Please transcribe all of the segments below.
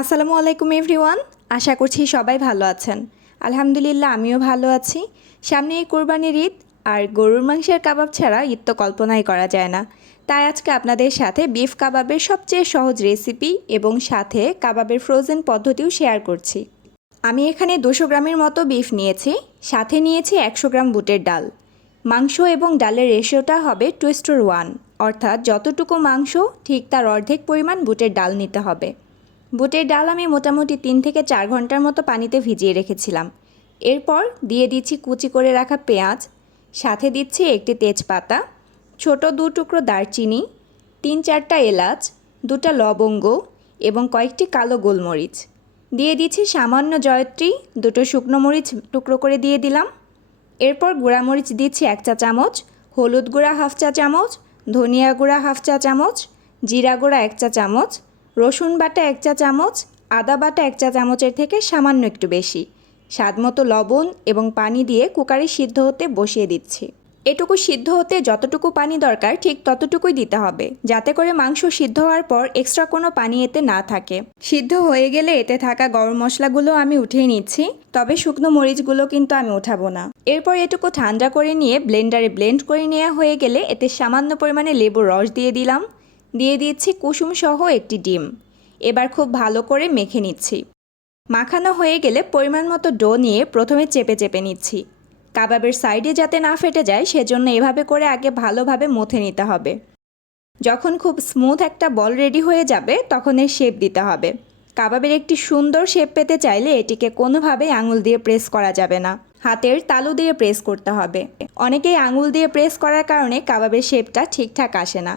আসসালামু আলাইকুম এভরিওয়ান, আশা করছি সবাই ভালো আছেন। আলহামদুলিল্লাহ, আমিও ভালো আছি। সামনে এই কোরবানির ঈদ, আর গরুর মাংসের কাবাব ছাড়া ঈদ তো কল্পনাই করা যায় না। তাই আজকে আপনাদের সাথে বিফ কাবাবের সবচেয়ে সহজ রেসিপি এবং সাথে কাবাবের ফ্রোজেন পদ্ধতিও শেয়ার করছি। আমি এখানে দুশো গ্রামের মতো বিফ নিয়েছি, সাথে নিয়েছি একশো গ্রাম বুটের ডাল। মাংস এবং ডালের রেশিওটা হবে টুইস্টোর ওয়ান, অর্থাৎ যতটুকু মাংস, ঠিক তার অর্ধেক পরিমাণ বুটের ডাল নিতে হবে। বুটের ডাল আমি মোটামুটি তিন থেকে চার ঘণ্টার মতো পানিতে ভিজিয়ে রেখেছিলাম। এরপর দিয়ে দিচ্ছি কুচি করে রাখা পেঁয়াজ, সাথে দিচ্ছি একটি তেজপাতা, ছোট দু টুকরো দারচিনি, তিন চারটা এলাচ, দুটা লবঙ্গ এবং কয়েকটি কালো গোলমরিচ। দিয়ে দিচ্ছি সামান্য জয়ত্রী, দুটো শুকনো মরিচ টুকরো করে দিয়ে দিলাম। এরপর গুঁড়ামরিচ দিচ্ছি এক চা চামচ, হলুদ গুঁড়া হাফ চা চামচ, ধনিয়া গুঁড়া হাফ চা চামচ, জিরা গুঁড়া এক চা চামচ রসুন বাটা এক চা চামচ, আদা বাটা এক চা চামচের থেকে সামান্য একটু বেশি। স্বাদমতো লবণ এবং পানি দিয়ে কুকারে সিদ্ধ হতে বসিয়ে দিচ্ছি। এটুকু সিদ্ধ হতে যতটুকু পানি দরকার, ঠিক ততটুকুই দিতে হবে, যাতে করে মাংস সিদ্ধ হওয়ার পর এক্সট্রা কোনো পানি এতে না থাকে। সিদ্ধ হয়ে গেলে এতে থাকা গরম মশলাগুলো আমি উঠিয়ে নিচ্ছি, তবে শুকনো মরিচগুলো কিন্তু আমি উঠাবো না। এরপর এটুকু ঠান্ডা করে নিয়ে ব্লেন্ডারে ব্লেন্ড করে নেওয়া হয়ে গেলে এতে সামান্য পরিমাণে লেবুর রস দিয়ে দিলাম। দিয়ে দিচ্ছি কুসুম সহ একটি ডিম। এবার খুব ভালো করে মেখে নিচ্ছি। মাখানো হয়ে গেলে পরিমাণ মতো ডো নিয়ে প্রথমে চেপে চেপে নিচ্ছি। কাবাবের সাইডে যাতে না ফেটে যায়, সেজন্য এভাবে করে আগে ভালোভাবে মথে নিতে হবে। যখন খুব স্মুথ একটা বল রেডি হয়ে যাবে, তখন এর শেপ দিতে হবে। কাবাবের একটি সুন্দর শেপ পেতে চাইলে এটিকে কোনোভাবেই আঙুল দিয়ে প্রেস করা যাবে না। হাতের তালু দিয়ে প্রেস করতে হবে। অনেকেই আঙুল দিয়ে প্রেস করার কারণে কাবাবের শেপটা ঠিকঠাক আসে না।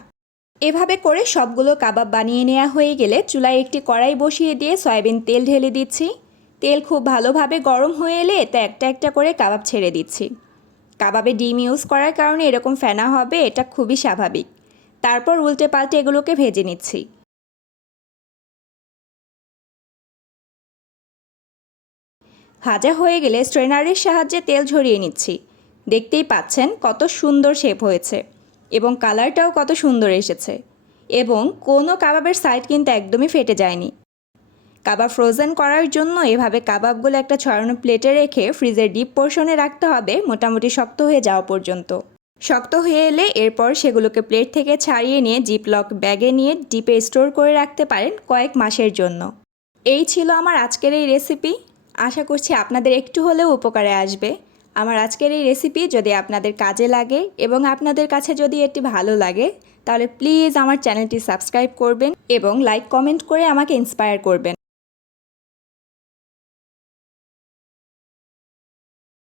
এভাবে করে সবগুলো কাবাব বানিয়ে নেওয়া হয়ে গেলে চুলায় একটি কড়াই বসিয়ে দিয়ে সয়াবিন তেল ঢেলে দিচ্ছি। তেল খুব ভালোভাবে গরম হয়ে এলে এতে একটা একটা করে কাবাব ছেড়ে দিচ্ছি। কাবাবে ডিম ইউজ করার কারণে এরকম ফেনা হবে, এটা খুবই স্বাভাবিক। তারপর উল্টে পাল্টে এগুলোকে ভেজে নিচ্ছি। ভাজা হয়ে গেলে স্ট্রেনারের সাহায্যে তেল ঝরিয়ে নিচ্ছি। দেখতেই পাচ্ছেন কত সুন্দর শেপ হয়েছে। এবং কালারটাও কত সুন্দর এসেছে। এবং কোনো কাবাবের সাইড কিন্তু একদমই ফেটে যায়নি। কাবাব ফ্রোজেন করার জন্য এভাবে কাবাবগুলো একটা ছড়ানো প্লেটে রেখে ফ্রিজের ডিপ পোর্শনে রাখতে হবে, মোটামুটি শক্ত হয়ে যাওয়া পর্যন্ত। শক্ত হয়ে এলে এরপর সেগুলোকে প্লেট থেকে ছাড়িয়ে নিয়ে জিপলক ব্যাগে নিয়ে ডিপে স্টোর করে রাখতে পারেন কয়েক মাসের জন্য। এই ছিল আমার আজকের এই রেসিপি আশা করছি আপনাদের একটু হলেও উপকারে আসবে। আমার আজকের এই রেসিপি যদি আপনাদের কাজে লাগে এবং আপনাদের কাছে যদি এটি ভালো লাগে, তাহলে প্লিজ আমার চ্যানেলটি সাবস্ক্রাইব করবেন এবং লাইক কমেন্ট করে আমাকে ইন্সপায়ার করবেন।